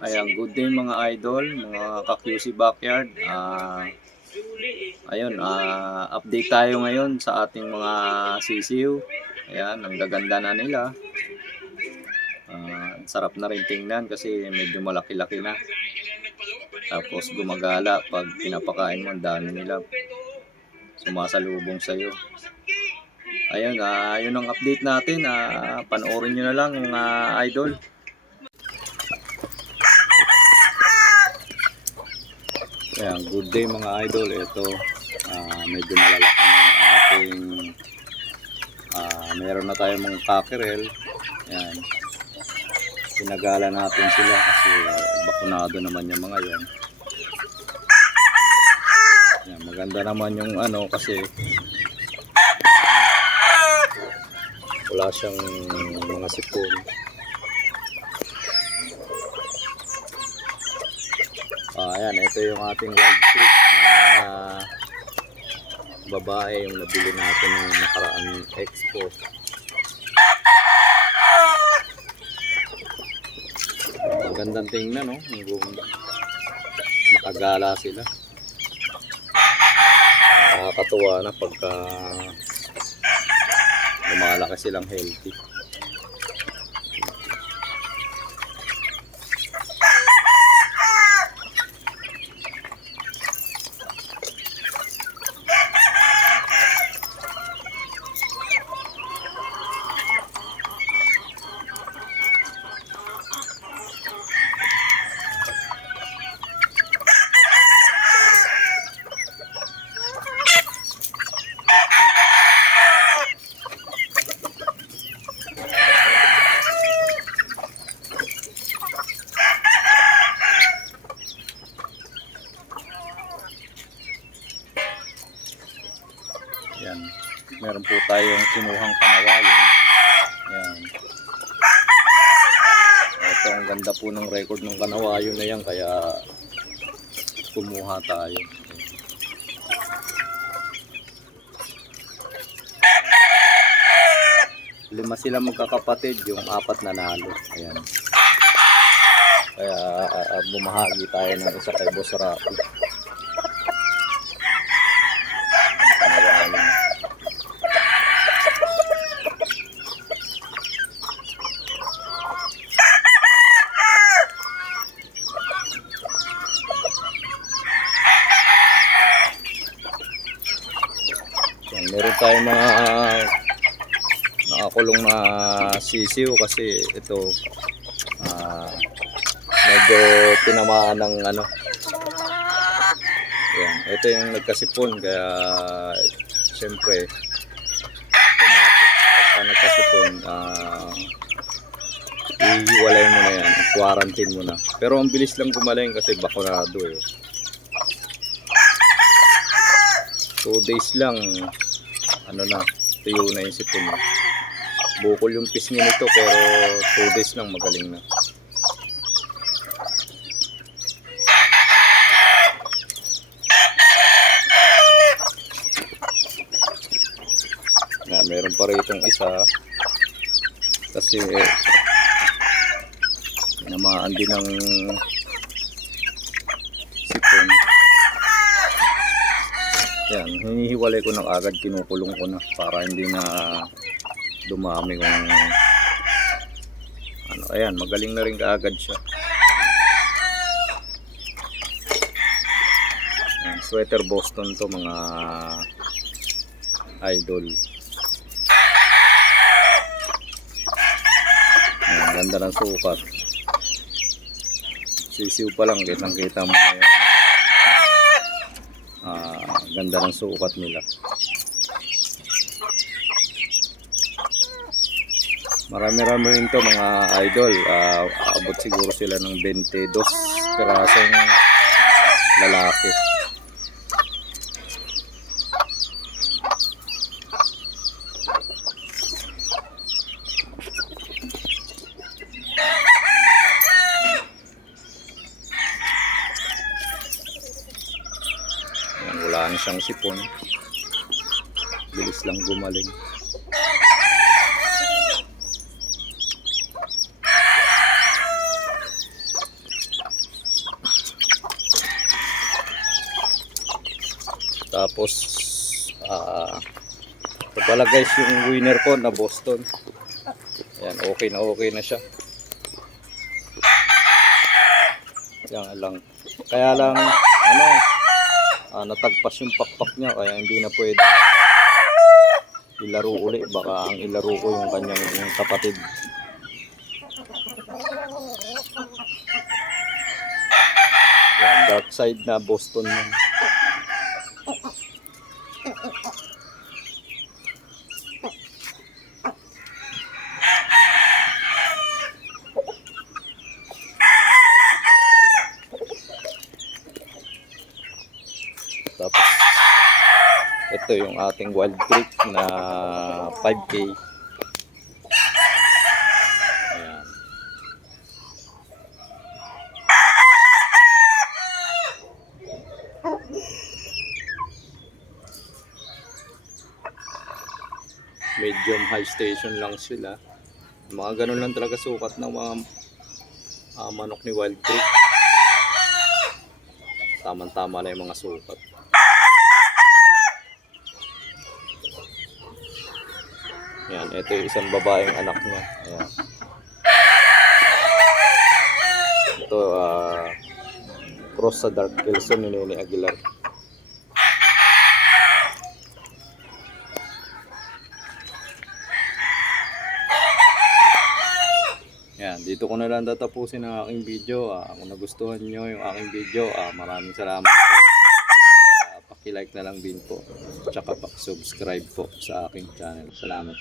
Ayan, good day mga idol, mga ka-QC Backyard. Ayun, update tayo ngayon sa ating mga sisiw. Ayan, ang gaganda na nila. Sarap na rin tingnan kasi medyo malaki-laki na. Tapos gumagala pag pinapakain mo, ang dami nila sumasalubong sa'yo. Ayun, yun ang update natin. Panoorin nyo na lang mga idol. Ayan, good day mga idol. Ito, medyo malalaki na ating meron na tayong mga cockerel. Ayan, pinagala natin sila kasi bakunado naman yung mga yan. Ayan, maganda naman yung kasi wala siyang mga sipon. Ayan, ito yung ating wild fruit na babae, yung nabili natin ng nakaraan expo. Magandang tingnan, no? Nakagala sila. Nakakatuwa na pagka lumalaki silang healthy. Yan, meron po tayong kinuhang kanawayan. Yan. Ito, ang ganda po ng record ng kanawayo na yan, kaya kumuha tayo. Lima sila magkakapatid, yung apat na nalo. Ayan. Kaya bumahagi tayo ng isa kay Boss Rapi. Meron tayong mga nakakulong na sisiw kasi ito medyo tinamaan ng yan, ito yung nagkasipon, kaya siyempre automatic pagka nagkasipon ihiwalay mo na yan, quarantine mo na, pero ang bilis lang gumaling kasi bakunado 2 days lang tuyo na yung sipon mo. Bukol yung pisngi nito pero 2 days lang magaling na. Meron pa rin itong isa kasi namaan din ng sipon. Yan, hinihiwalay ko na agad, kinukulong ko na para hindi na dumami kung ayan, magaling na rin kaagad siya. Ayan, sweater Boston to mga idol. Ayan, ganda ng sukat. Sisiw pa lang, kitang-kita mo na yung ganda ng sukat nila. Marami-rami rin to mga idol. Abot siguro sila ng 22 pirasong lalaki. Wala na siyang sipon, bilis lang gumaling. Tapos, ito pala guys yung winner ko na Boston. Ayan, okay na siya. Yan lang. Kaya lang, natagpas yung pakpak niya, kaya hindi na pwede ilaro uli. Baka ang ilaro ko yung kanyang yung kapatid. Yan, dark side na Boston yun. Tapos ito yung ating Wild Creek na 5K. Ayan. Medium high station lang sila. Mga ganun lang talaga sukat ng mga manok ni Wild Creek. Tama-tama na yung mga sukat. Yan, ito yung isang babaeng anak niya. Ayan. Ito, cross sa Dark Kelson ni Nene Aguilar. Yan, dito ko na lang tatapusin ang aking video. Kung nagustuhan nyo yung aking video, maraming salamat po. Paki-like na lang din po. Tsaka paki-subscribe po sa aking channel. Salamat.